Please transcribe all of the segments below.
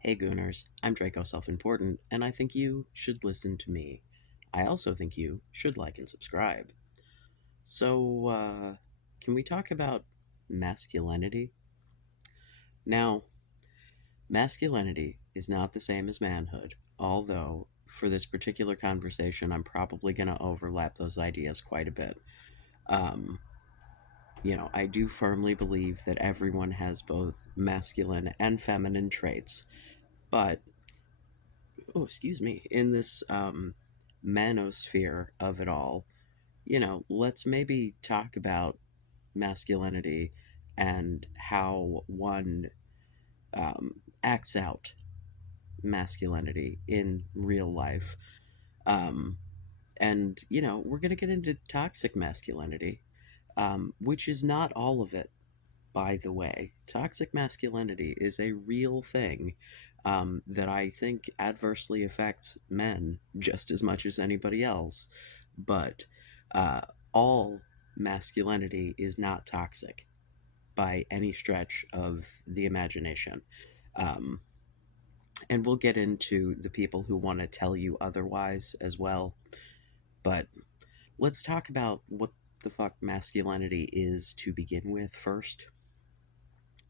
Hey Gooners, I'm Draco Self Important, and I think you should listen to me. I also think you should like and subscribe. So, can we talk about masculinity? Now, masculinity is not the same as manhood, although for this particular conversation, I'm probably going to overlap those ideas quite a bit. Um, I do firmly believe that everyone has both masculine and feminine traits, but excuse me, in this manosphere of it all, let's maybe talk about masculinity and how one acts out masculinity in real life. Um, and we're going to get into toxic masculinity, which is not all of it. By the way, toxic masculinity is a real thing that I think adversely affects men just as much as anybody else. But uh, all masculinity is not toxic by any stretch of the imagination. Um, and we'll get into the people who want to tell you otherwise as well. But let's talk about what the fuck masculinity is to begin with first.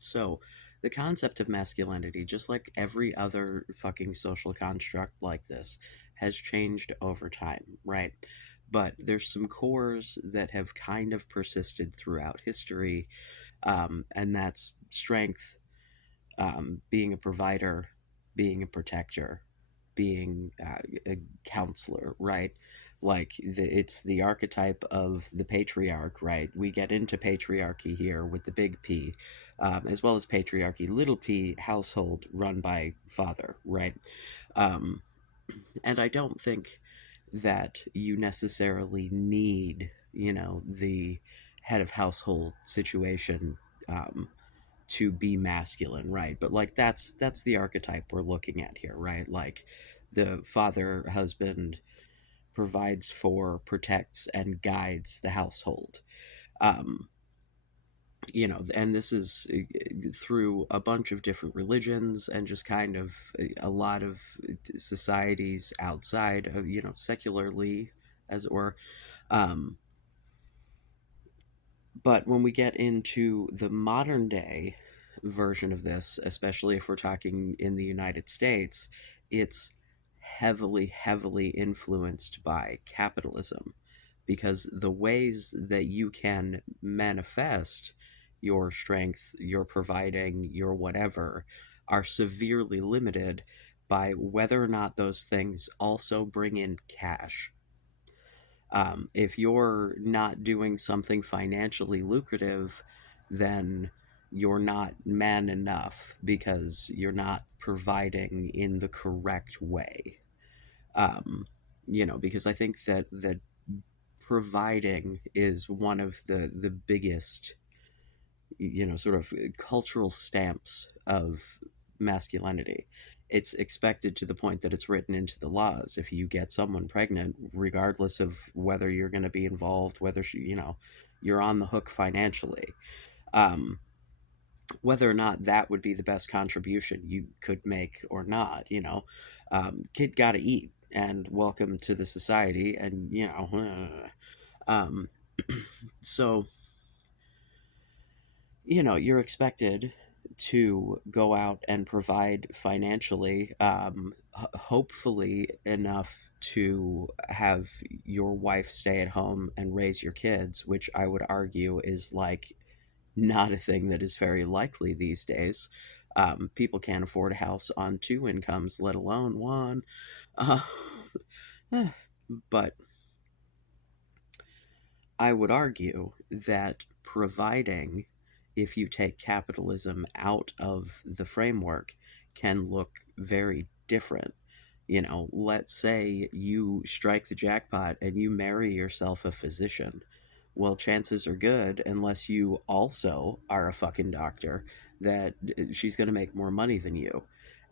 So, the concept of masculinity, just like every other fucking social construct like this, has changed over time, right? But there's some cores that have kind of persisted throughout history, and that's strength, being a provider, being a protector, being a counselor, right? It's the archetype of the patriarch, right? We get into patriarchy here with the big P, as well as patriarchy, little p, household run by father, right? Um, and I don't think that you necessarily need, the head of household situation um, to be masculine, right? But like that's the archetype we're looking at here, right? Like the father husband provides for, protects, and guides the household. Um, and this is through a bunch of different religions and just kind of a lot of societies outside of, secularly, as it were. Um, But when we get into the modern day version of this, especially if we're talking in the United States, it's heavily, heavily influenced by capitalism because the ways that you can manifest your strength, your providing, your whatever, are severely limited by whether or not those things also bring in cash. If you're not doing something financially lucrative, then you're not man enough because you're not providing in the correct way. Um, because I think that providing is one of the biggest, sort of cultural stamps of masculinity. It's expected to the point that it's written into the laws. If you get someone pregnant, regardless of whether you're going to be involved, whether you're on the hook financially. Um, Whether or not that would be the best contribution you could make or not, kid got to eat and welcome to the society, and so you're expected to go out and provide financially, hopefully enough to have your wife stay at home and raise your kids, which I would argue is like not a thing that is very likely these days. People can't afford a house on two incomes, let alone one. Uh, but I would argue that providing, if you take capitalism out of the framework, can look very different. Let's say you strike the jackpot and you marry yourself a physician. Well, chances are good, unless you also are a fucking doctor, that she's going to make more money than you.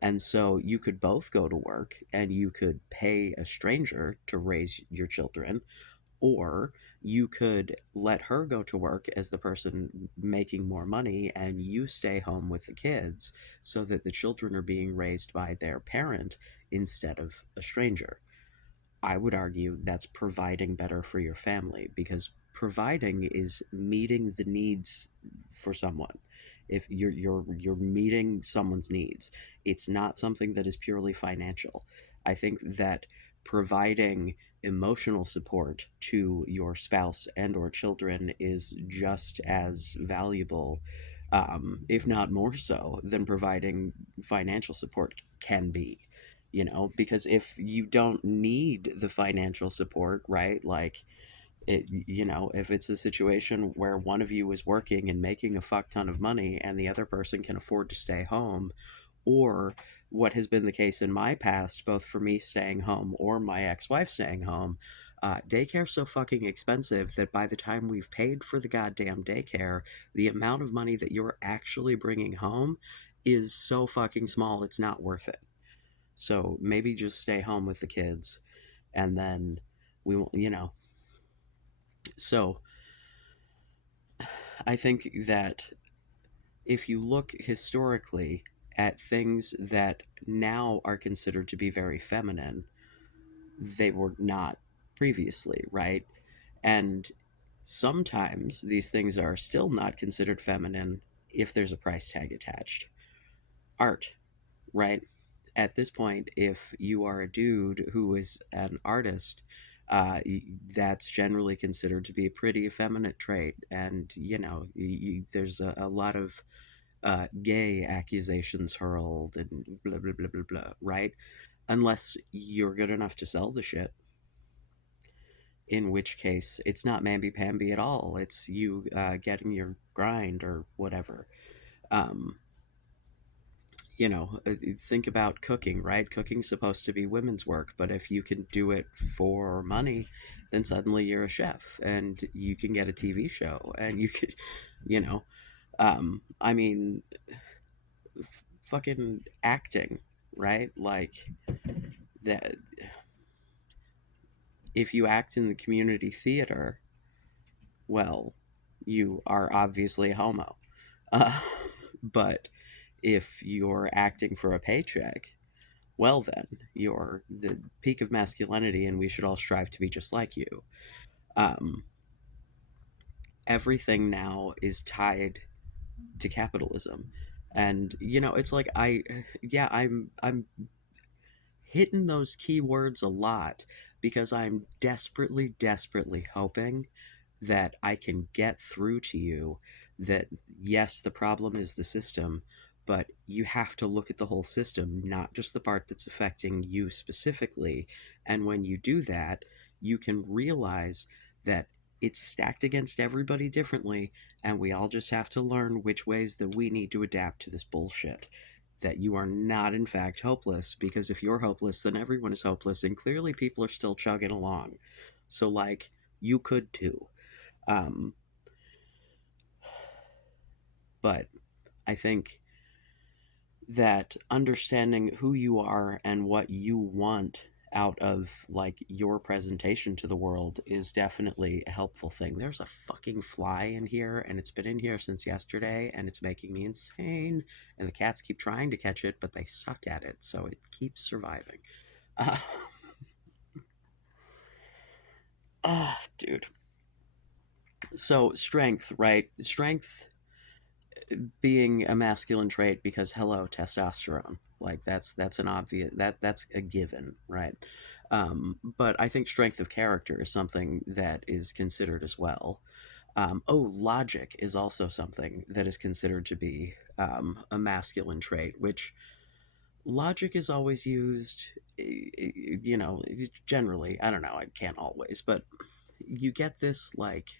And so you could both go to work and you could pay a stranger to raise your children, Or you could let her go to work as the person making more money and you stay home with the kids so that the children are being raised by their parent instead of a stranger. I would argue that's providing better for your family because providing is meeting the needs for someone. If you're meeting someone's needs, it's not something that is purely financial. I think that providing emotional support to your spouse and or children is just as valuable, if not more so, than providing financial support can be. Because if you don't need the financial support, right, like if it's a situation where one of you is working and making a fuck ton of money and the other person can afford to stay home, or what has been the case in my past, both for me staying home or my ex-wife staying home, daycare's so fucking expensive that by the time we've paid for the goddamn daycare, the amount of money that you're actually bringing home is so fucking small, it's not worth it. So maybe just stay home with the kids, and then we will, So I think that if you look historically at things that now are considered to be very feminine, they were not previously, right? And sometimes these things are still not considered feminine if there's a price tag attached. Art, right? At this point, if you are a dude who is an artist, that's generally considered to be a pretty effeminate trait. And, there's a lot of gay accusations hurled and blah, blah, blah, blah, blah, right? Unless you're good enough to sell the shit, in which case it's not mamby-pamby at all. It's you getting your grind or whatever. Um, think about cooking, right? Cooking's supposed to be women's work, but if you can do it for money, then suddenly you're a chef and you can get a TV show and you could, you know, I mean, fucking acting, right? Like that. If you act in the community theater, well, you are obviously homo. Uh, but if you're acting for a paycheck, well, then, you're the peak of masculinity, and we should all strive to be just like you. Um, Everything now is tied to capitalism. And it's like yeah, I'm hitting those keywords a lot because I'm desperately, desperately hoping that I can get through to you that yes, the problem is the system, but you have to look at the whole system, not just the part that's affecting you specifically. And when you do that, you can realize that it's stacked against everybody differently, and we all just have to learn which ways that we need to adapt to this bullshit. That you are not, in fact, hopeless, because if you're hopeless, then everyone is hopeless, and clearly people are still chugging along. So, like, you could too. Um, but I think that understanding who you are and what you want out of like your presentation to the world is definitely a helpful thing. There's a fucking fly in here and it's been in here since yesterday and it's making me insane, and the cats keep trying to catch it but they suck at it, so it keeps surviving. uh, Dude. So strength, right? Strength being a masculine trait because hello, testosterone, like that's an obvious, that's a given, right? But I think strength of character is something that is considered as well. Logic is also something that is considered to be a masculine trait, which logic is always used, generally, I don't know, I can't always, but you get this like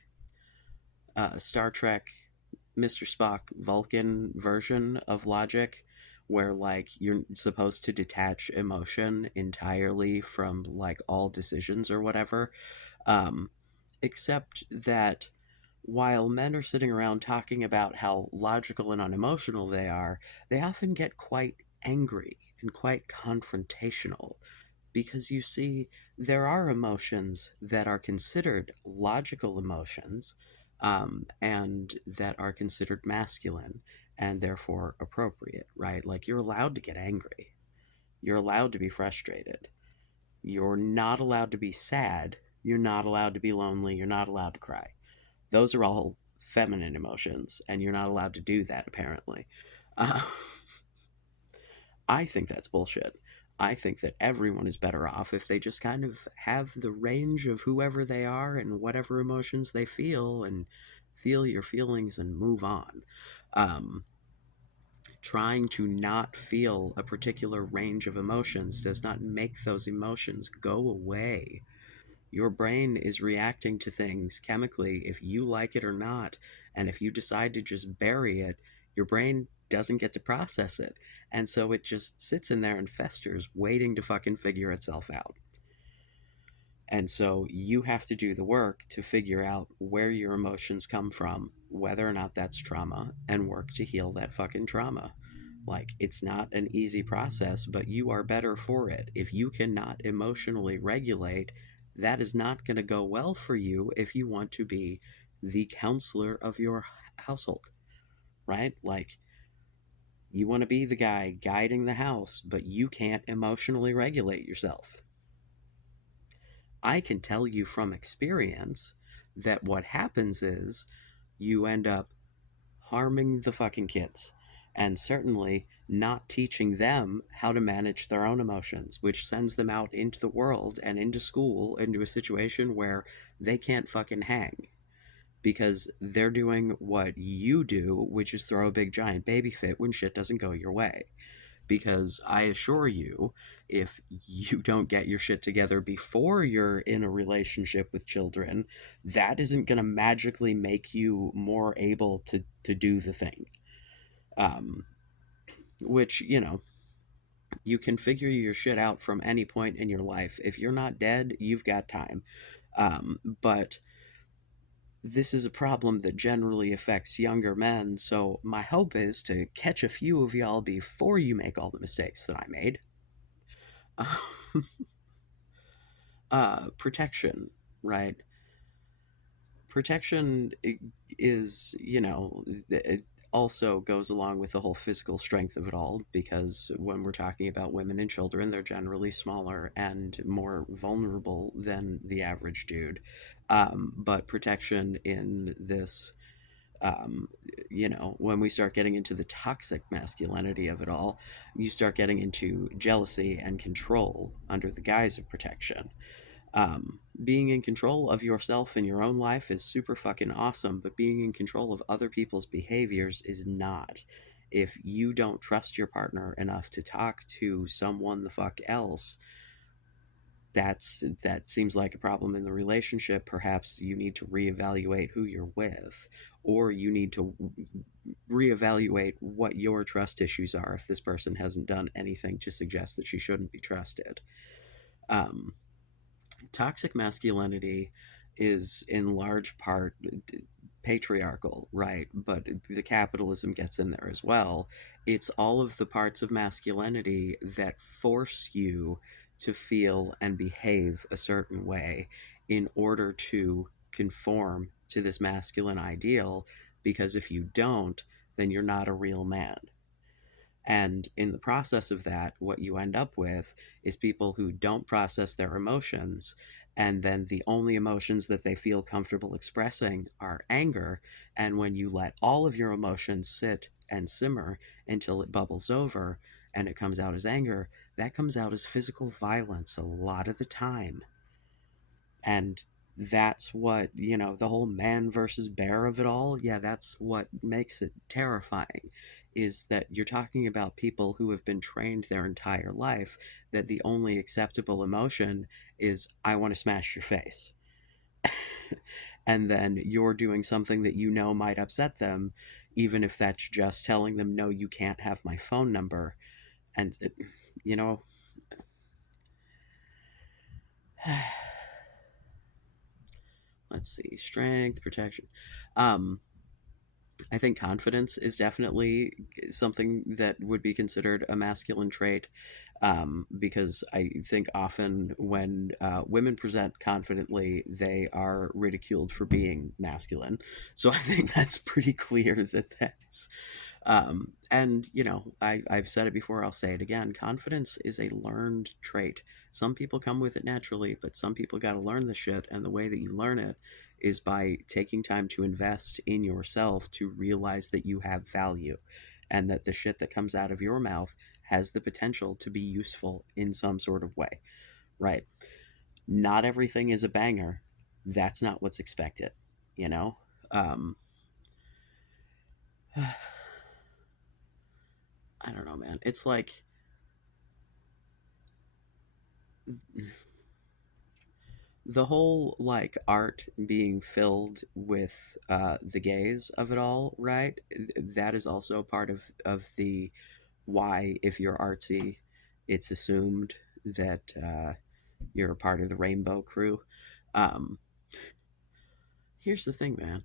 Star Trek Mr. Spock Vulcan version of logic where like you're supposed to detach emotion entirely from like all decisions or whatever. Um, Except that while men are sitting around talking about how logical and unemotional they are, they often get quite angry and quite confrontational Because you see, there are emotions that are considered logical emotions, and that are considered masculine and therefore appropriate, right? Like you're allowed to get angry, you're allowed to be frustrated, you're not allowed to be sad, you're not allowed to be lonely, you're not allowed to cry. Those are all feminine emotions, and you're not allowed to do that, apparently. Uh, I think that's bullshit. I think that everyone is better off if they just kind of have the range of whoever they are and whatever emotions they feel, and feel your feelings and move on. Um, Trying to not feel a particular range of emotions does not make those emotions go away. Your brain is reacting to things chemically if you like it or not. And if you decide to just bury it, your brain doesn't get to process it. And so it just sits in there and festers, waiting to fucking figure itself out. And so you have to do the work to figure out where your emotions come from, whether or not that's trauma, and work to heal that fucking trauma. Like, it's not an easy process, but you are better for it. If you cannot emotionally regulate, that is not going to go well for you if you want to be the counselor of your household, right? Like, you want to be the guy guiding the house, but you can't emotionally regulate yourself. I can tell you from experience that what happens is you end up harming the fucking kids, and certainly not teaching them how to manage their own emotions, which sends them out into the world and into school into a situation where they can't fucking hang because they're doing what you do, which is throw a big giant baby fit when shit doesn't go your way. Because I assure you, if you don't get your shit together before you're in a relationship with children, that isn't going to magically make you more able to do the thing. Um, which, you can figure your shit out from any point in your life. If you're not dead, you've got time. But this is a problem that generally affects younger men, so my hope is to catch a few of y'all before you make all the mistakes that I made. Protection, right? Protection is, it also goes along with the whole physical strength of it all, because when we're talking about women and children, they're generally smaller and more vulnerable than the average dude. But protection in this, um, when we start getting into the toxic masculinity of it all, you start getting into jealousy and control under the guise of protection. Being in control of yourself and your own life is super fucking awesome, but being in control of other people's behaviors is not. If you don't trust your partner enough to talk to someone the fuck else, that seems like a problem in the relationship. Perhaps you need to reevaluate who you're with, or you need to reevaluate what your trust issues are if this person hasn't done anything to suggest that she shouldn't be trusted. Um, Toxic masculinity is in large part patriarchal, right? But the capitalism gets in there as well. It's all of the parts of masculinity that force you to feel and behave a certain way in order to conform to this masculine ideal, because if you don't, then you're not a real man. And in the process of that, what you end up with is people who don't process their emotions. And then the only emotions that they feel comfortable expressing are anger. And when you let all of your emotions sit and simmer until it bubbles over and it comes out as anger, that comes out as physical violence a lot of the time. And that's what, the whole man versus bear of it all, yeah, that's what makes it terrifying, is that you're talking about people who have been trained their entire life that the only acceptable emotion is I want to smash your face. And then you're doing something that might upset them, even if that's just telling them no, you can't have my phone number. And you know let's see, strength, protection. um I think confidence is definitely something that would be considered a masculine trait, because I think often when women present confidently, they are ridiculed for being masculine. So I think that's pretty clear that that's. And, I've said it before, I'll say it again. Confidence is a learned trait. Some people come with it naturally, but some people got to learn the shit. And the way that you learn it is by taking time to invest in yourself to realize that you have value and that the shit that comes out of your mouth has the potential to be useful in some sort of way, right? Not everything is a banger. That's not what's expected, you know? Um, I don't know, man. It's like the whole like art being filled with the gaze of it all, right? That is also part of the why, if you're artsy, it's assumed that you're a part of the rainbow crew. um, Here's the thing, man.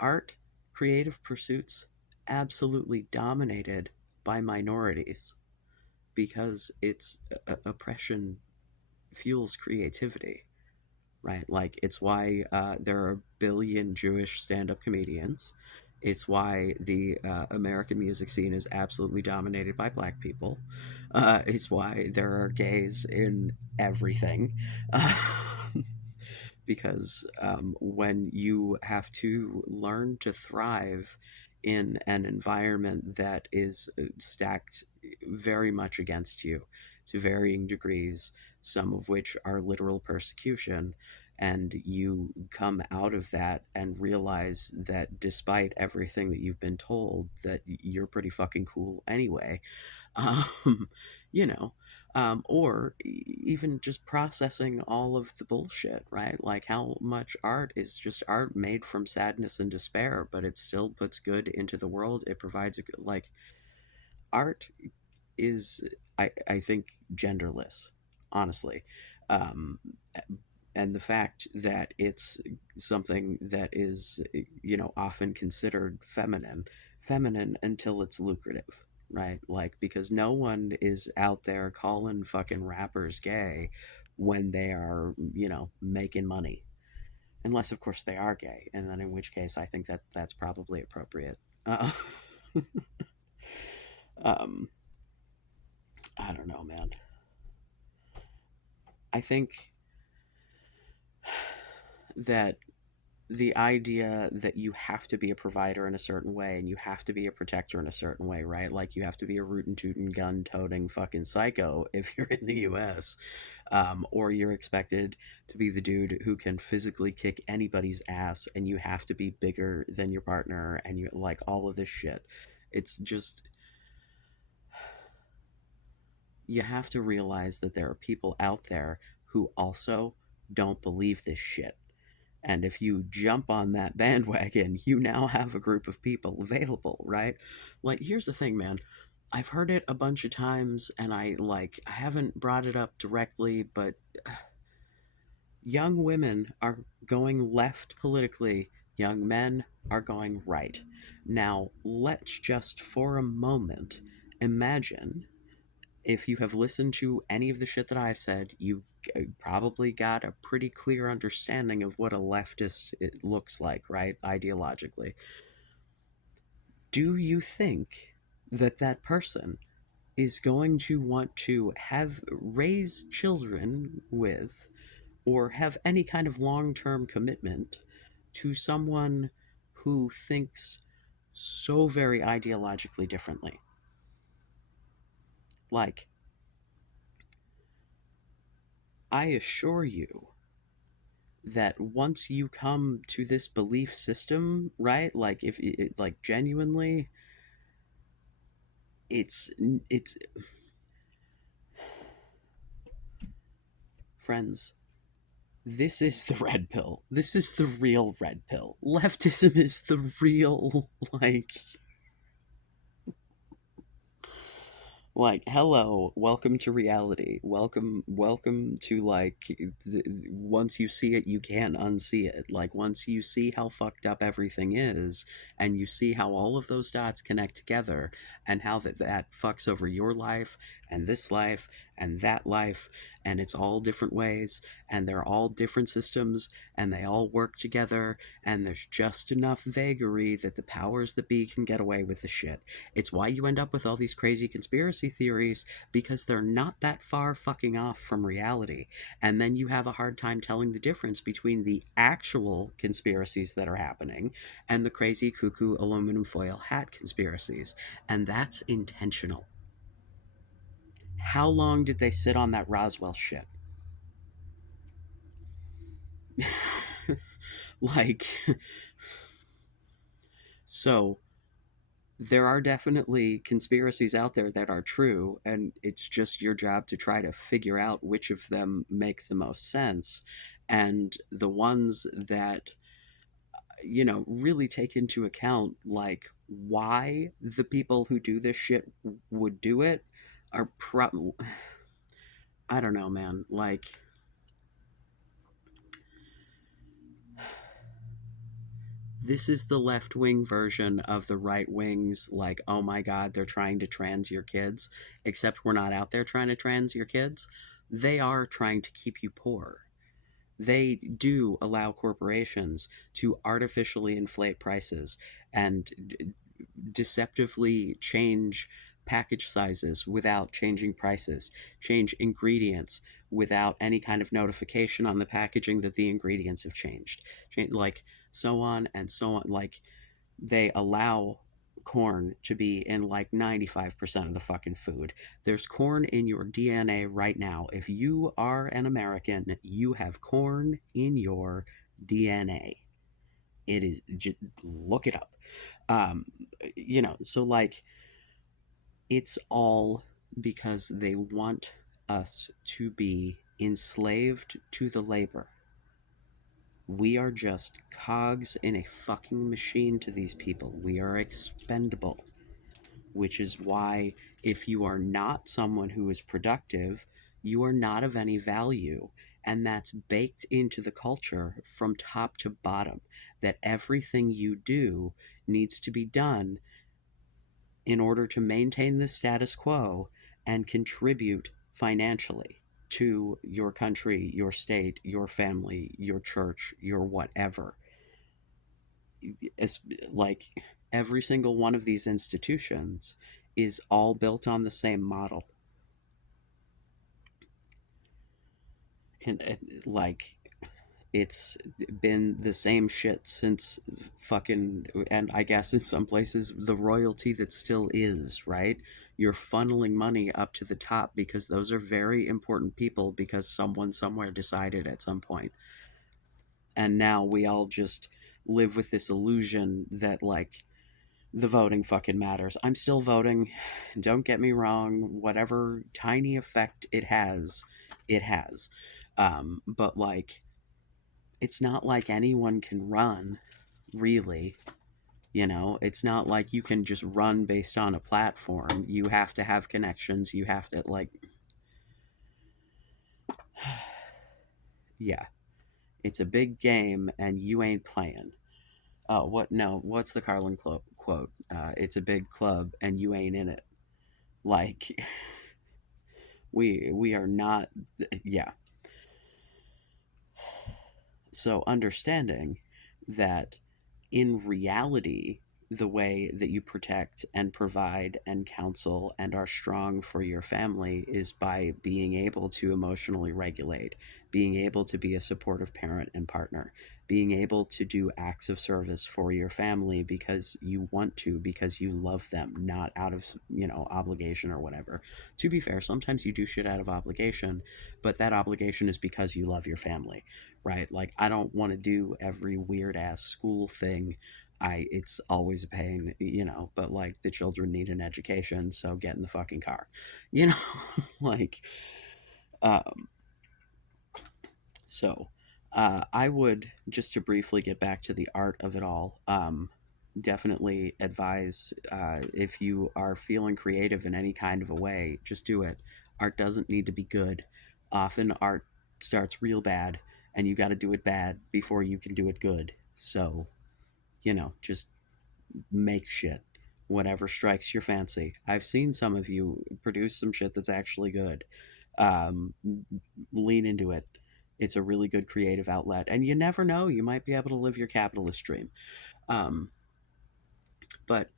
Art, creative pursuits, absolutely dominated by minorities because it's oppression fuels creativity, right? Like, it's why there are a billion Jewish stand up comedians. It's why the American music scene is absolutely dominated by black people. It's why there are gays in everything. Uh, because when you have to learn to thrive in an environment that is stacked very much against you to varying degrees, some of which are literal persecution, and you come out of that and realize that despite everything that you've been told, that you're pretty fucking cool anyway. um, you know, or even just processing all of the bullshit, right? Like, how much art is just art made from sadness and despair, but it still puts good into the world. It provides like, art is, I think, genderless, honestly. Um, and the fact that it's something that is, often considered feminine until it's lucrative, right? Like, because no one is out there calling fucking rappers gay when they are, making money. Unless, of course, they are gay, and then in which case I think that that's probably appropriate. Uh, um, I don't know, man. I think that the idea that you have to be a provider in a certain way and you have to be a protector in a certain way, right? Like, you have to be a rootin' tootin' gun toting fucking psycho if you're in the US, or you're expected to be the dude who can physically kick anybody's ass, and you have to be bigger than your partner, and you like all of this shit. It's just, you have to realize that there are people out there who also don't believe this shit. And if you jump on that bandwagon, you now have a group of people available, right? Like, here's the thing, man. I've heard it a bunch of times, and I haven't brought it up directly, but young women are going left politically, young men are going right. Now, let's just for a moment imagine, if you have listened to any of the shit that I've said, you've probably got a pretty clear understanding of what a leftist it looks like, right? Ideologically. Do you think that that person is going to want to have raise children with, or have any kind of long-term commitment to someone who thinks so very ideologically differently? Like, I assure you that once you come to this belief system, right? Like, if it, like, genuinely, it's friends. This is the red pill. This is the real red pill. Leftism is the real, like, Like, hello, welcome to reality. Welcome to like once you see it you can't unsee it. Like once you see how fucked up everything is and you see how all of those dots connect together and how that fucks over your life and that life and it's all different ways and they're all different systems and they all work together and there's just enough vagary that the powers that be can get away with the shit. It's why you end up with all these crazy conspiracy theories because they're not that far fucking off from reality. And then you have a hard time telling the difference between the actual conspiracies that are happening and the crazy cuckoo aluminum foil hat conspiracies. And that's intentional. How long did they sit on that Roswell shit? Like, so there are definitely conspiracies out there that are true, and it's just your job to try to figure out which of them make the most sense. And the ones that, really take into account, like, why the people who do this shit would do it are I don't know, man. Like, this is the left wing version of the right wing's, like, oh my god, they're trying to trans your kids, except we're not out there trying to trans your kids. They are trying to keep you poor. They do allow corporations to artificially inflate prices and deceptively change package sizes without changing prices, change ingredients without any kind of notification on the packaging that the ingredients have changed, like so on and so on. Like they allow corn to be in like 95% of the fucking food. There's corn in your DNA right now. If you are an American, you have corn in your DNA. It is, just look it up. Um, so like it's all because they want us to be enslaved to the labor. We are just cogs in a fucking machine to these people. We are expendable, which is why if you are not someone who is productive, you are not of any value. And that's baked into the culture from top to bottom, that everything you do needs to be done in order to maintain the status quo and contribute financially to your country, your state, your family, your church, your whatever. It's like every single one of these institutions is all built on the same model. And like it's been the same shit since fucking, and I guess in some places the royalty that still is, right? You're funneling money up to the top because those are very important people because someone somewhere decided at some point. And now we all just live with this illusion that like the voting fucking matters. I'm still voting. Don't get me wrong. Whatever tiny effect it has, it has. But like it's not like anyone can run, really. It's not like you can just run based on a platform. You have to have connections. You have to, like, yeah, it's a big game and you ain't playing. Oh, what? No, what's the Carlin quote? It's a big club and you ain't in it. Like, we are not, yeah. So understanding that in reality, the way that you protect and provide and counsel and are strong for your family is by being able to emotionally regulate, being able to be a supportive parent and partner, being able to do acts of service for your family because you want to, because you love them, not out of, obligation or whatever. To be fair, sometimes you do shit out of obligation, but that obligation is because you love your family, right? Like I don't want to do every weird ass school thing. It's always a pain, but like the children need an education, so get in the fucking car. You know, like um so I would, just to briefly get back to the art of it all, definitely advise, if you are feeling creative in any kind of a way, just do it. Art doesn't need to be good. Often art starts real bad, and you got to do it bad before you can do it good. So, just make shit. Whatever strikes your fancy. I've seen some of you produce some shit that's actually good. Um, Lean into it. It's a really good creative outlet. And you never know, you might be able to live your capitalist dream. Um, but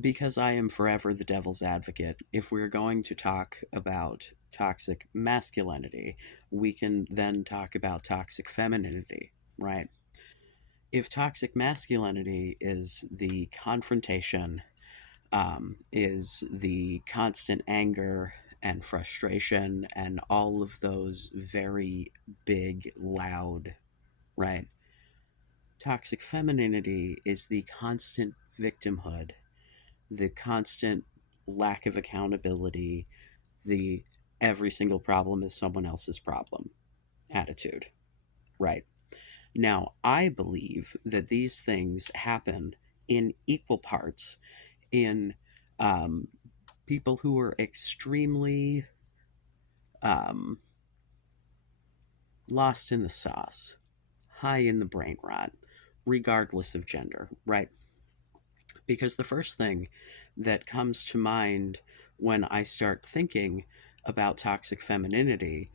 because I am forever the devil's advocate, if we're going to talk about toxic masculinity, we can then talk about toxic femininity, right? If toxic masculinity is the confrontation, is the constant anger and frustration and all of those very big, loud, right? Toxic femininity is the constant victimhood, the constant lack of accountability, the every single problem is someone else's problem attitude, right? Now, I believe that these things happen in equal parts in um, people who are extremely um, lost in the sauce, high in the brain rot, regardless of gender, right? Because the first thing that comes to mind when I start thinking about toxic femininity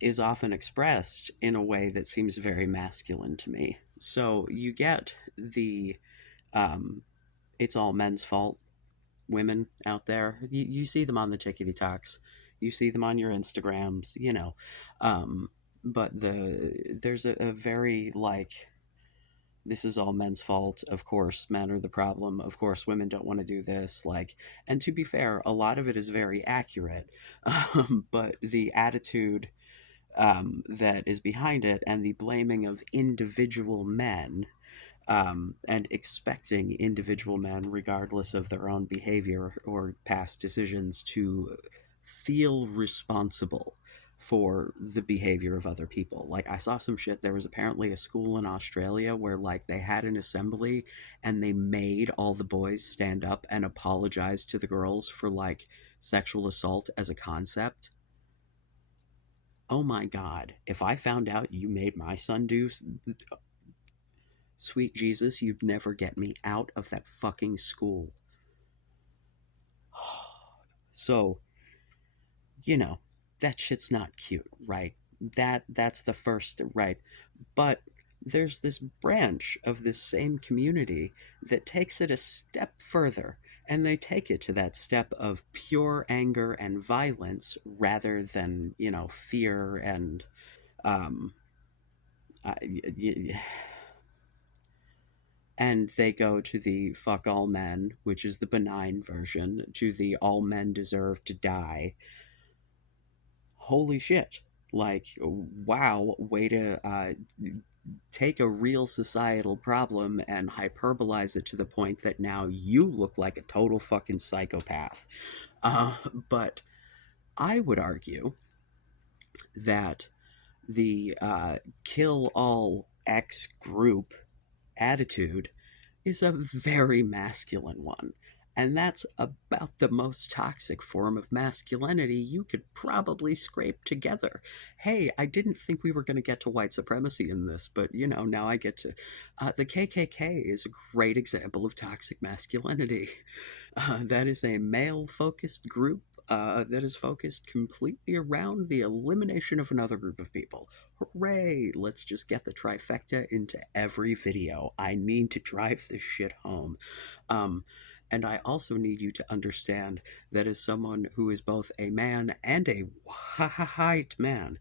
is often expressed in a way that seems very masculine to me. So you get the um, it's all men's fault women out there. You see them on the tickety talks, you see them on your Instagrams, Um, but there's a very like, this is all men's fault. Of course, men are the problem. Of course, women don't want to do this. Like, and to be fair, a lot of it is very accurate. But the attitude that is behind it and the blaming of individual men and expecting individual men, regardless of their own behavior or past decisions, to feel responsible for the behavior of other people. Like, I saw some shit. There was apparently a school in Australia where, like, they had an assembly and they made all the boys stand up and apologize to the girls for, like, sexual assault as a concept. Oh my god, if I found out you made my son do, sweet Jesus, you'd never get me out of that fucking school. So, you know, that shit's not cute, right? That's the first, right? But there's this branch of this same community that takes it a step further, and they take it to that step of pure anger and violence rather than, fear and um and they go to the fuck all men, which is the benign version, to the all men deserve to die. Holy shit. Like, wow, way to take a real societal problem and hyperbolize it to the point that now you look like a total fucking psychopath. But I would argue that the kill all X group attitude is a very masculine one. And that's about the most toxic form of masculinity you could probably scrape together. Hey, I didn't think we were going to get to white supremacy in this, but now I get to. The KKK is a great example of toxic masculinity. That is a male focused group that is focused completely around the elimination of another group of people. Hooray! Let's just get the trifecta into every video. I need to drive this shit home. Um, and I also need you to understand that as someone who is both a man and a white man,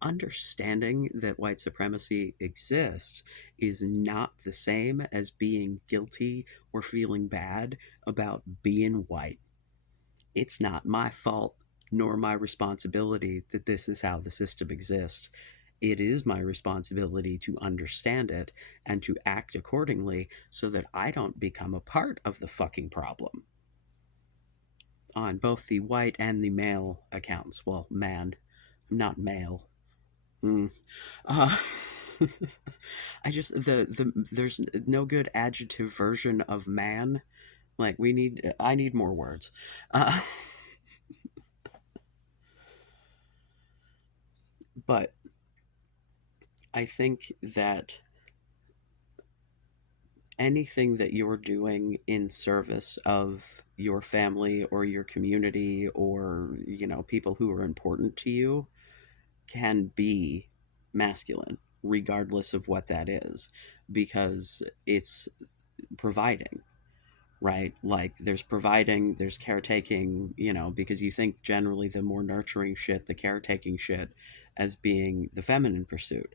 understanding that white supremacy exists is not the same as being guilty or feeling bad about being white. It's not my fault nor my responsibility that this is how the system exists. It is my responsibility to understand it and to act accordingly so that I don't become a part of the fucking problem on both the white and the male accounts. Well, man, I'm not male. Mm. Uh, I just the there's no good adjective version of man. Like I need more words. Uh, but I think that anything that you're doing in service of your family or your community or people who are important to you can be masculine regardless of what that is, because it's providing, right? Like there's providing, there's caretaking, because you think generally the more nurturing shit, the caretaking shit, as being the feminine pursuit.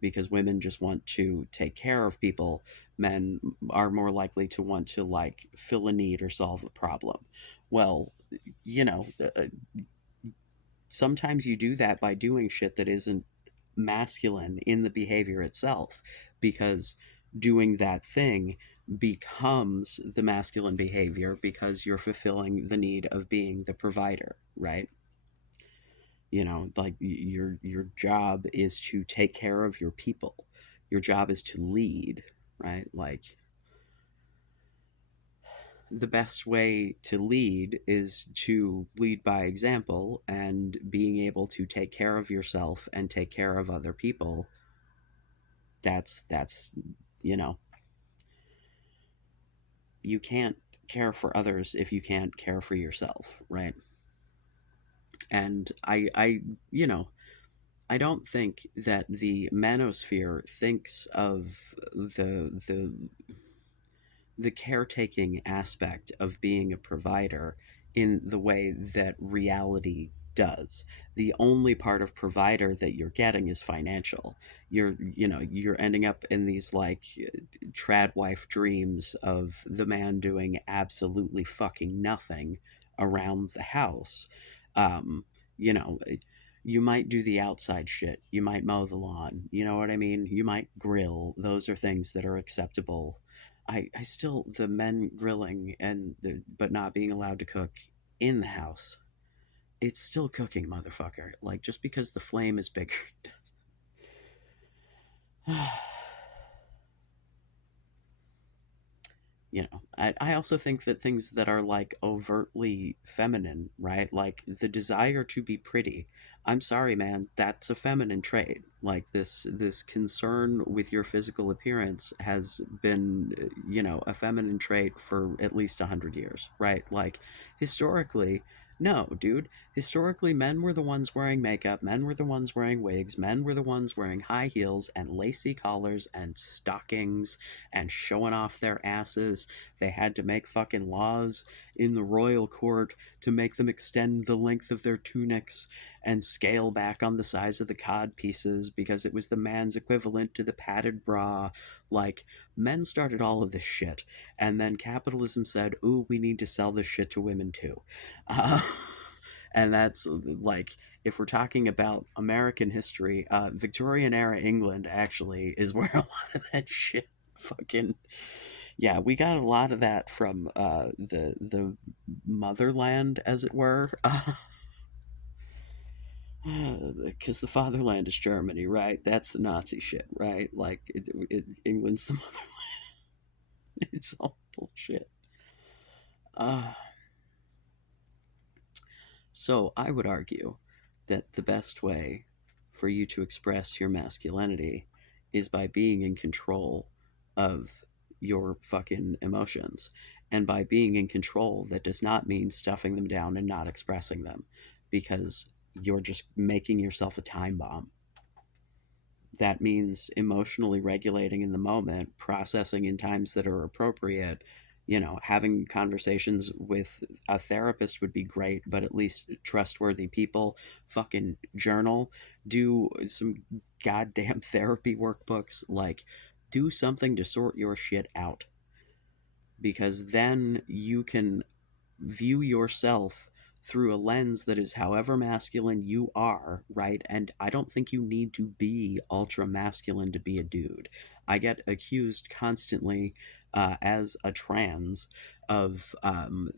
Because women just want to take care of people, men are more likely to want to like fill a need or solve a problem. Well, you know, uh, sometimes you do that by doing shit that isn't masculine in the behavior itself, because doing that thing becomes the masculine behavior because you're fulfilling the need of being the provider, right? Like your job is to take care of your people. Your job is to lead, right? Like the best way to lead is to lead by example, and being able to take care of yourself and take care of other people. That's you know you can't care for others if you can't care for yourself, right? And I you know I don't think that the manosphere thinks of the caretaking aspect of being a provider in the way that reality does. The only part of provider that you're getting is financial. You're ending up in these like trad wife dreams of the man doing absolutely fucking nothing around the house. Um, you know, you might do the outside shit. You might mow the lawn. You know what I mean? You might grill. Those are things that are acceptable. I still, the men grilling but not being allowed to cook in the house. It's still cooking, motherfucker. Like just because the flame is bigger. I also think that things that are like overtly feminine, right? Like the desire to be pretty. I'm sorry, man, that's a feminine trait. Like this concern with your physical appearance has been, a feminine trait for at least 100 years, right? Like historically, no, dude. Historically, men were the ones wearing makeup, men were the ones wearing wigs, men were the ones wearing high heels and lacy collars and stockings and showing off their asses. They had to make fucking laws in the royal court to make them extend the length of their tunics and scale back on the size of the cod pieces because it was the man's equivalent to the padded bra. Like, men started all of this shit. And then capitalism said, ooh, we need to sell this shit to women too. Uh, and that's like, if we're talking about American history, Victorian era England actually is where a lot of that shit fucking, yeah, we got a lot of that from the motherland, as it were, because the fatherland is Germany, right? That's the Nazi shit, right? Like England's the mother. It's all bullshit. Uh, so I would argue that the best way for you to express your masculinity is by being in control of your fucking emotions. And by being in control, that does not mean stuffing them down and not expressing them, because you're just making yourself a time bomb. That means emotionally regulating in the moment, processing in times that are appropriate. Having conversations with a therapist would be great, but at least trustworthy people. Fucking journal, do some goddamn therapy workbooks, like do something to sort your shit out, because then you can view yourself through a lens that is however masculine you are, right? And I don't think you need to be ultra masculine to be a dude. I get accused constantly as a trans of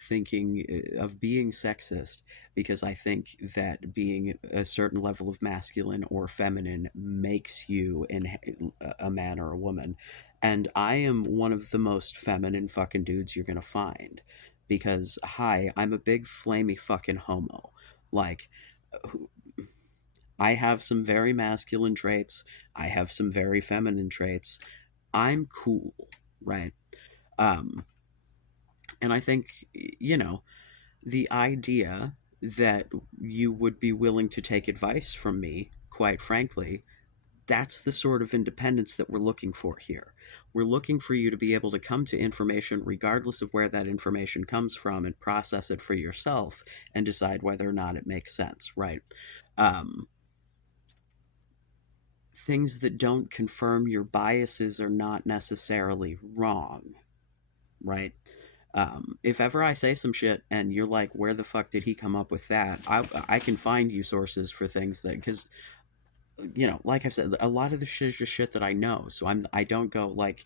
thinking of being sexist because I think that being a certain level of masculine or feminine makes you a man or a woman. And I am one of the most feminine fucking dudes you're gonna find because, hi, I'm a big flamey fucking homo. Like, I have some very masculine traits, I have some very feminine traits. I'm cool, right? Um, and I think, the idea that you would be willing to take advice from me, quite frankly, that's the sort of independence that we're looking for here. We're looking for you to be able to come to information regardless of where that information comes from and process it for yourself and decide whether or not it makes sense, right? Um, Things that don't confirm your biases are not necessarily wrong, right? If ever I say some shit and you're like, where the fuck did he come up with that? I can find you sources for things that, because, like I've said, a lot of the shit is just shit that I know. So I don't go like,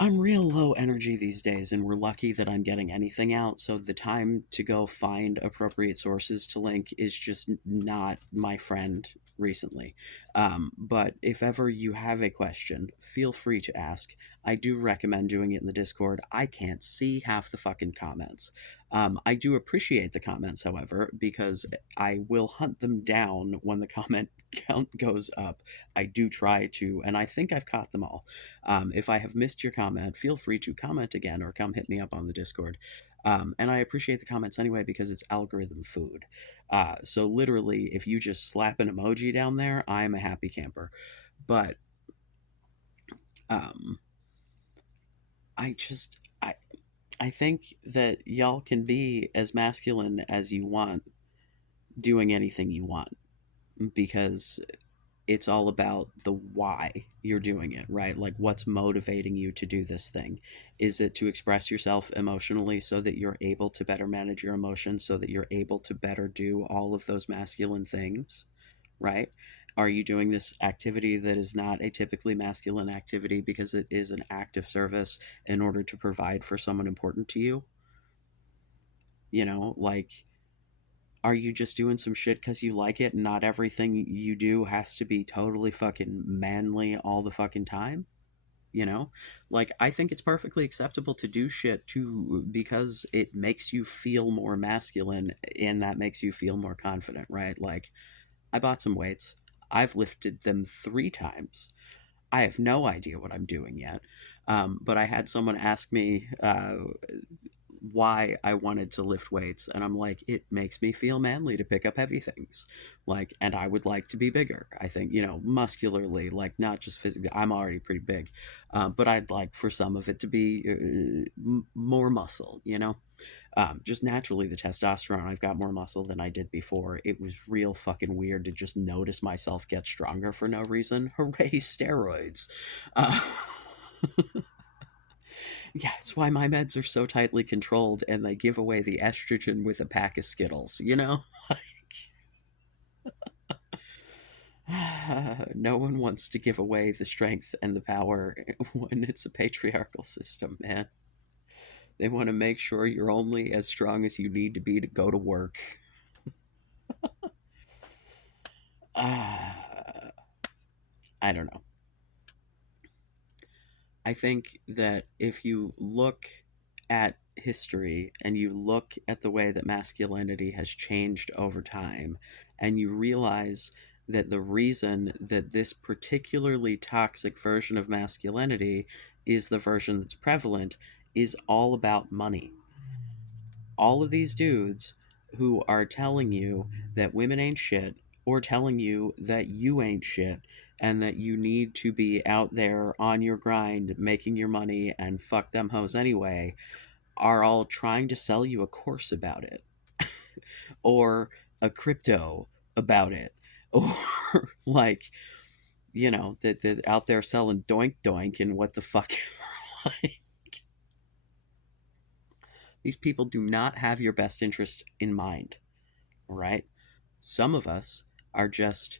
I'm real low energy these days, and we're lucky that I'm getting anything out. So the time to go find appropriate sources to link is just not my friend recently. But if ever you have a question, feel free to ask. I do recommend doing it in the Discord. I can't see half the fucking comments. I do appreciate the comments, however, because I will hunt them down when the comment count goes up. I do try to, and I think I've caught them all. If I have missed your comment, feel free to comment again or come hit me up on the Discord. And I appreciate the comments anyway because it's algorithm food. So literally, if you just slap an emoji down there, I'm a happy camper. But um, I just I think that y'all can be as masculine as you want, doing anything you want, because it's all about the why you're doing it, right? Like, what's motivating you to do this thing? Is it to express yourself emotionally so that you're able to better manage your emotions, so that you're able to better do all of those masculine things, right? Are you doing this activity that is not a typically masculine activity because it is an act of service in order to provide for someone important to you? Like, are you just doing some shit because you like it and not everything you do has to be totally fucking manly all the fucking time? You know? Like, I think it's perfectly acceptable to do shit too because it makes you feel more masculine and that makes you feel more confident, right? Like, I bought some weights. I've lifted them 3 times. I have no idea what I'm doing yet. But I had someone ask me why I wanted to lift weights, and I'm like, it makes me feel manly to pick up heavy things, like, and I would like to be bigger. I think, muscularly, like, not just physically. I'm already pretty big, but I'd like for some of it to be more muscle. Just naturally the testosterone. I've got more muscle than I did before. It was real fucking weird to just notice myself get stronger for no reason. Hooray, steroids! Uh, Yeah, it's why my meds are so tightly controlled and they give away the estrogen with a pack of Skittles? No one wants to give away the strength and the power when it's a patriarchal system, man. They want to make sure you're only as strong as you need to be to go to work. I don't know. I think that if you look at history and you look at the way that masculinity has changed over time, and you realize that the reason that this particularly toxic version of masculinity is the version that's prevalent is all about money. All of these dudes who are telling you that women ain't shit, or telling you that you ain't shit, and that you need to be out there on your grind making your money and fuck them hoes anyway, are all trying to sell you a course about it or a crypto about it, or like, that out there selling doink doink and what the fuck. Like, these people do not have your best interest in mind, right? Some of us are just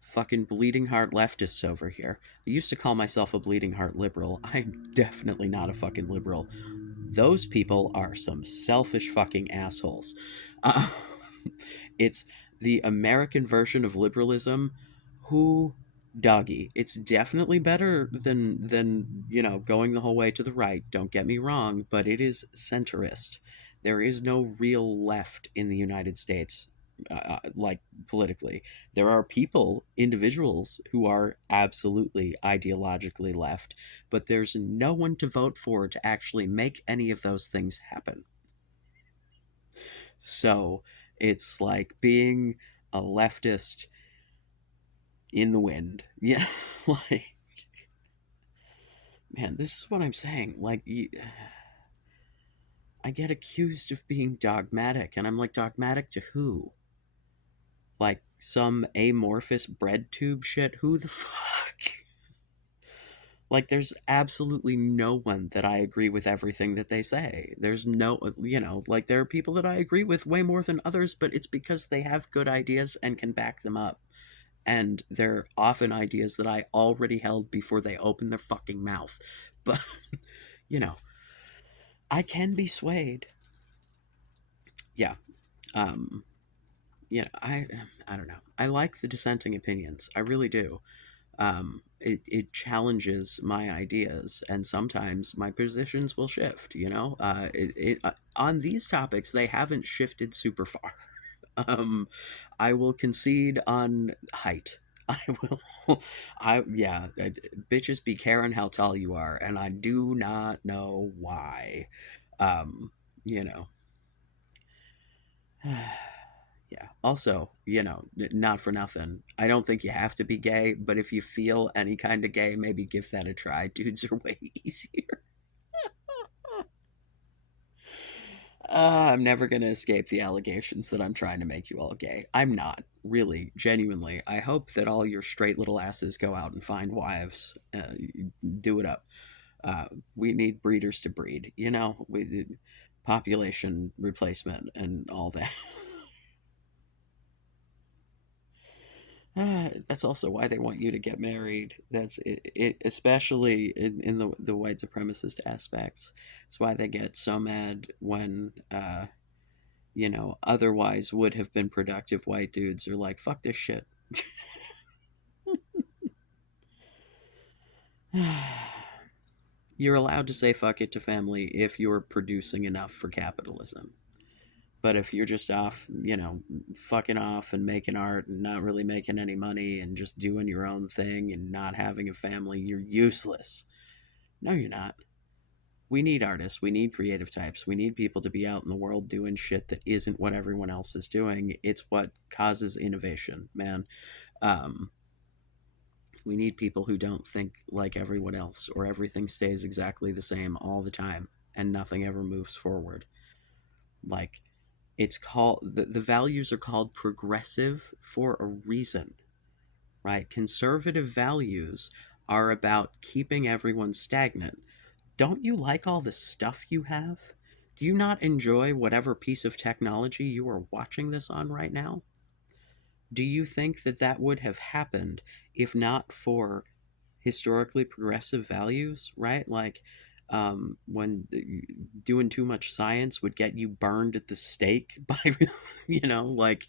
fucking bleeding heart leftists over here. I used to call myself a bleeding heart liberal. I'm definitely not a fucking liberal. those people are some selfish fucking assholes. Uh, it's the American version of liberalism. Who doggy? It's definitely better than going the whole way to the right. Don't get me wrong, but it is centrist. There is no real left in the United States, like politically. There are people, individuals, who are absolutely ideologically left, but there's no one to vote for to actually make any of those things happen. So it's like being a leftist in the wind. Yeah, like, man, this is what I'm saying. Like, I get accused of being dogmatic, and I'm like, dogmatic to who? Like some amorphous bread tube shit? Who the fuck? Like, there's absolutely no one that I agree with everything that they say. There's no, like, there are people that I agree with way more than others, but it's because they have good ideas and can back them up. And they're often ideas that I already held before they open their fucking mouth. But, you know, I can be swayed. Yeah. Um, I don't know. I like the dissenting opinions. I really do. It challenges my ideas, and sometimes my positions will shift. On these topics, they haven't shifted super far. I will concede on height. I will. Yeah. Bitches be caring how tall you are, and I do not know why. Um, you know. Yeah. Also, not for nothing. I don't think you have to be gay, but if you feel any kind of gay, maybe give that a try. Dudes are way easier. I'm never going to escape the allegations that I'm trying to make you all gay. I'm not. Really, genuinely. I hope that all your straight little asses go out and find wives. Do it up. Uh, we need breeders to breed. We need population replacement and all that. That's also why they want you to get married. That's it especially in the white supremacist aspects. It's why they get so mad when otherwise would have been productive white dudes are like, fuck this shit. You're allowed to say fuck it to family if you're producing enough for capitalism. But if you're just off, fucking off and making art and not really making any money and just doing your own thing and not having a family, you're useless. No, you're not. We need artists. We need creative types. We need people to be out in the world doing shit that isn't what everyone else is doing. It's what causes innovation, man. Um, we need people who don't think like everyone else or everything stays exactly the same all the time and nothing ever moves forward. Like, it's called, the values are called progressive for a reason, right? Conservative values are about keeping everyone stagnant. Don't you like all the stuff you have? Do you not enjoy whatever piece of technology you are watching this on right now? Do you think that that would have happened if not for historically progressive values, right? Like, when doing too much science would get you burned at the stake by, like,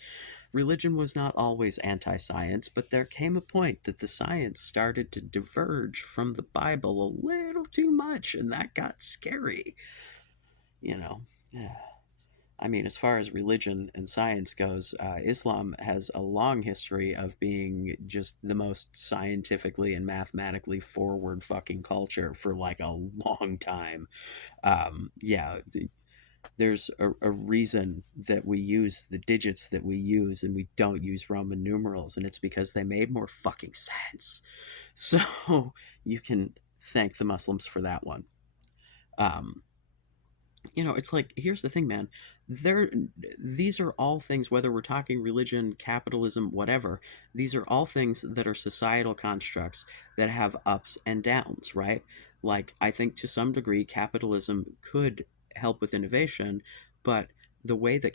religion was not always anti science, but there came a point that the science started to diverge from the Bible a little too much, and that got scary, you know. I mean, as far as religion and science goes, Islam has a long history of being just the most scientifically and mathematically forward fucking culture for like a long time. Yeah, there's a reason that we use the digits that we use and we don't use Roman numerals, and it's because they made more fucking sense. So you can thank the Muslims for that one. Um, it's like, here's the thing, man. There These are all things, whether we're talking religion, capitalism, whatever, these are all things that are societal constructs that have ups and downs, right? Like, I think to some degree capitalism could help with innovation, but the way that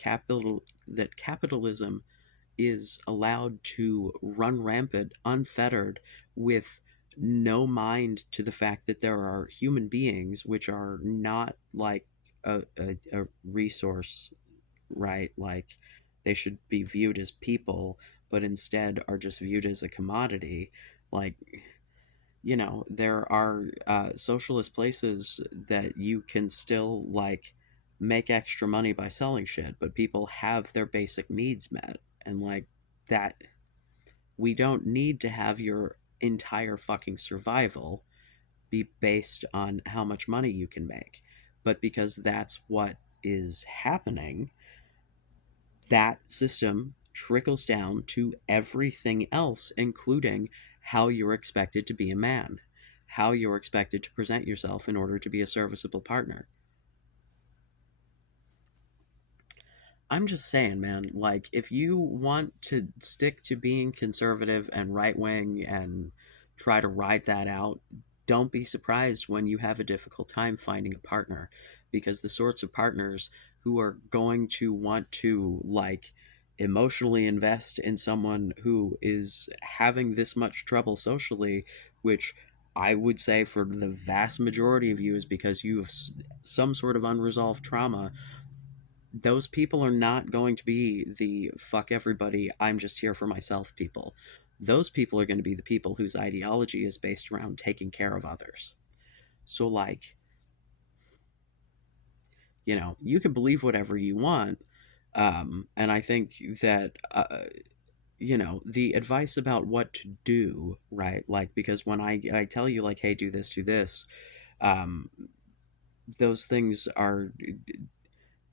capitalism is allowed to run rampant, unfettered, with no mind to the fact that there are human beings which are not like a resource, right? Like they should be viewed as people, but instead are just viewed as a commodity. Like, there are socialist places that you can still like make extra money by selling shit, but people have their basic needs met. And like that, we don't need to have your entire fucking survival be based on how much money you can make. But because that's what is happening, that system trickles down to everything else, including how you're expected to be a man, how you're expected to present yourself in order to be a serviceable partner. I'm just saying, man, like, if you want to stick to being conservative and right wing and try to ride that out, don't be surprised when you have a difficult time finding a partner, because the sorts of partners who are going to want to, like, emotionally invest in someone who is having this much trouble socially, which I would say for the vast majority of you is because you have some sort of unresolved trauma. Those people are not going to be the fuck everybody, I'm just here for myself people. Those people are going to be the people whose ideology is based around taking care of others. So, like, you can believe whatever you want. And I think that, the advice about what to do, right? Like, because when I tell you, like, hey, do this, um, those things are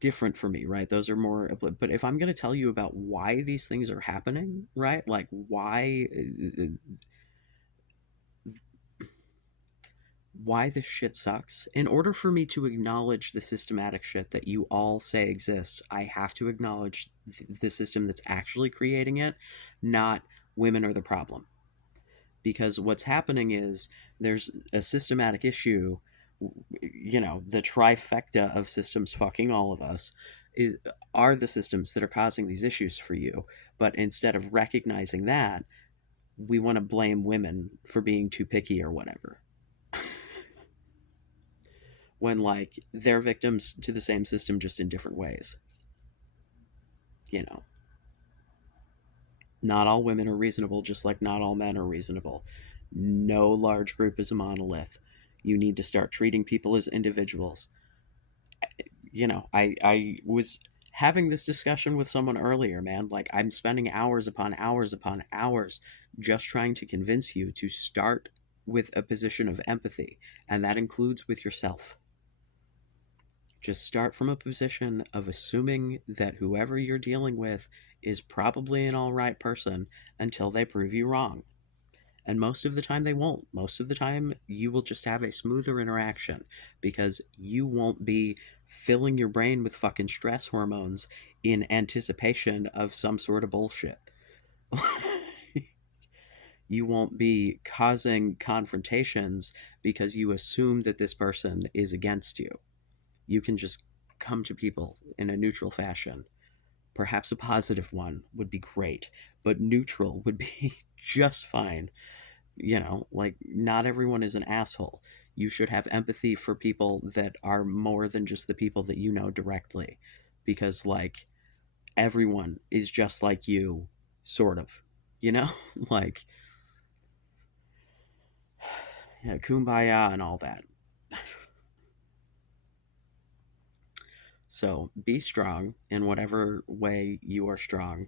different for me, right? Those are more, but if I'm going to tell you about why these things are happening, right? Like why this shit sucks. In order for me to acknowledge the systematic shit that you all say exists, I have to acknowledge the system that's actually creating it, not women are the problem. Because what's happening is there's a systematic issue, the trifecta of systems fucking all of us is, are the systems that are causing these issues for you. But instead of recognizing that, we want to blame women for being too picky or whatever. When like they're victims to the same system just in different ways. You know, not all women are reasonable, just like not all men are reasonable. No large group is a monolith. You need to start treating people as individuals. I was having this discussion with someone earlier, man. Like, I'm spending hours upon hours upon hours just trying to convince you to start with a position of empathy, and that includes with yourself. Just start from a position of assuming that whoever you're dealing with is probably an all right person until they prove you wrong. And most of the time, they won't. Most of the time, you will just have a smoother interaction because you won't be filling your brain with fucking stress hormones in anticipation of some sort of bullshit. You won't be causing confrontations because you assume that this person is against you. You can just come to people in a neutral fashion. Perhaps a positive one would be great, but neutral would be just fine. Like, not everyone is an asshole. You should have empathy for people that are more than just the people that you know directly, because like everyone is just like you, sort of, you know. Like, yeah, kumbaya and all that. So be strong in whatever way you are strong.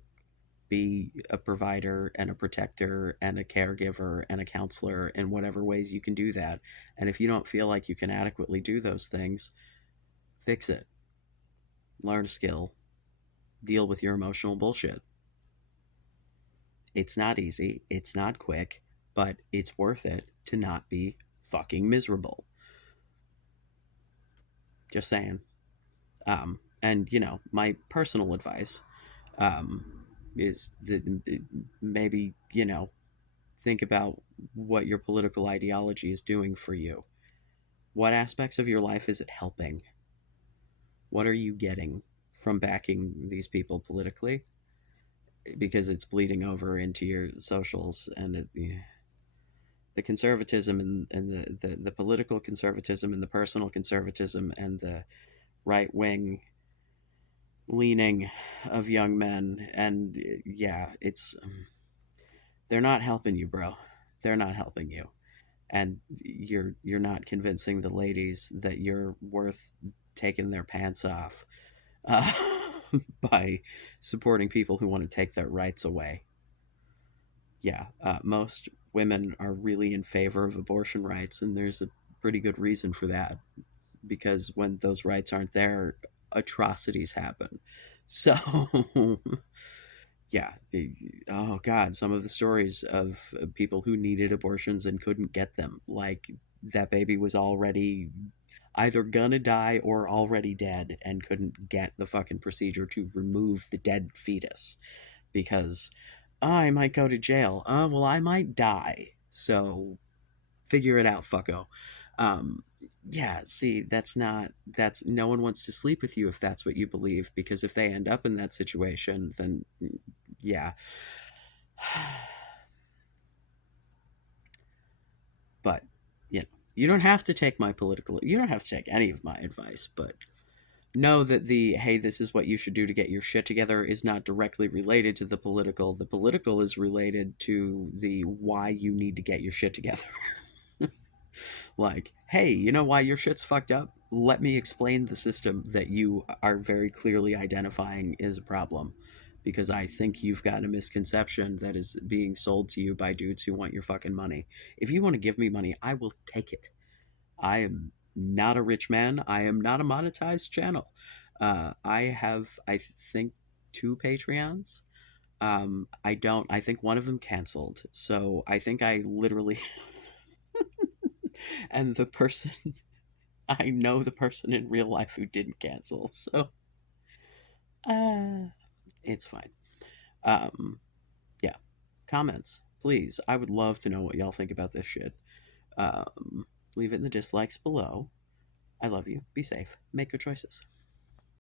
Be a provider and a protector and a caregiver and a counselor in whatever ways you can do that. And if you don't feel like you can adequately do those things, fix it. Learn a skill. Deal with your emotional bullshit. It's not easy, it's not quick, but it's worth it to not be fucking miserable. Just saying. And my personal advice um, is that maybe think about what your political ideology is doing for you. What aspects of your life is it helping? What are you getting from backing these people politically? Because it's bleeding over into your socials and the conservatism and the political conservatism and the personal conservatism and the right wing leaning of young men, and yeah, it's they're not helping you, bro. They're not helping you, and you're not convincing the ladies that you're worth taking their pants off uh, by supporting people who want to take their rights away. Yeah, most women are really in favor of abortion rights, and there's a pretty good reason for that, because when those rights aren't there, atrocities happen. So, yeah, oh God, some of the stories of people who needed abortions and couldn't get them, like that baby was already either gonna die or already dead and couldn't get the fucking procedure to remove the dead fetus because I might go to jail. Well, I might die. So figure it out, fucko. Um, yeah, see, that's no one wants to sleep with you if that's what you believe, because if they end up in that situation, then yeah. But, you know, you don't have to take my political, you don't have to take any of my advice, but know that the hey, this is what you should do to get your shit together is not directly related to the political. The political is related to the why you need to get your shit together. Like, hey, you know why your shit's fucked up? Let me explain the system that you are very clearly identifying is a problem. Because I think you've got a misconception that is being sold to you by dudes who want your fucking money. If you want to give me money, I will take it. I am not a rich man. I am not a monetized channel. I have, I think, two Patreons. I don't. I think one of them canceled. So I think I literally, and the person, I know the person in real life who didn't cancel. So, uh, it's fine. Um, yeah. Comments, please. I would love to know what y'all think about this shit. Um, Leave it in the dislikes below. I love you. Be safe. Make good choices.